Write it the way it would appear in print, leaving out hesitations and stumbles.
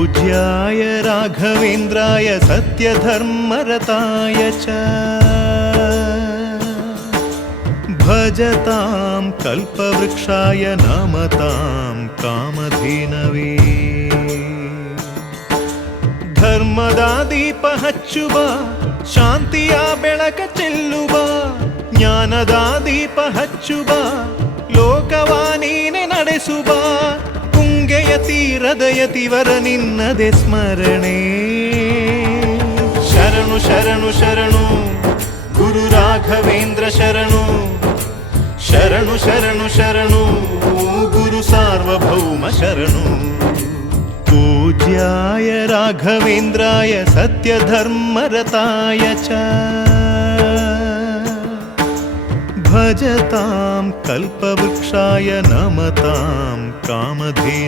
पूज्याय राघवेन्द्राय सत्यधर्मरताय च भजतां कल्पवृक्षाय नमतां कामधेनवे ಧರ್ಮದ ದೀಪ ಹಚ್ಚುವ ಶಾಂತಿಯ ಬೆಳಕ ಚೆಲ್ಲುವ ಜ್ಞಾನದ ದೀಪ ಹಚ್ಚುವ ಲೋಕವ ನೀನೆ ನಡೆಸುವ ತುಂಗೆಯ ತೀರದ ಯತಿವರ ನಿನ್ನದೆ ಸ್ಮರಣೆ ಶರಣು ಶರಣು ಶರಣು ಗುರು ರಾಘವೇಂದ್ರ ಶರಣು ಶರಣು ಶರಣು ಶರಣು ಗುರು ಸಾರ್ವಭೌಮ ಶರಣು पूज्याय राघवेन्द्राय सत्यधर्मरताय च भजतां कल्पवृक्षाय नमतां कामधेनवे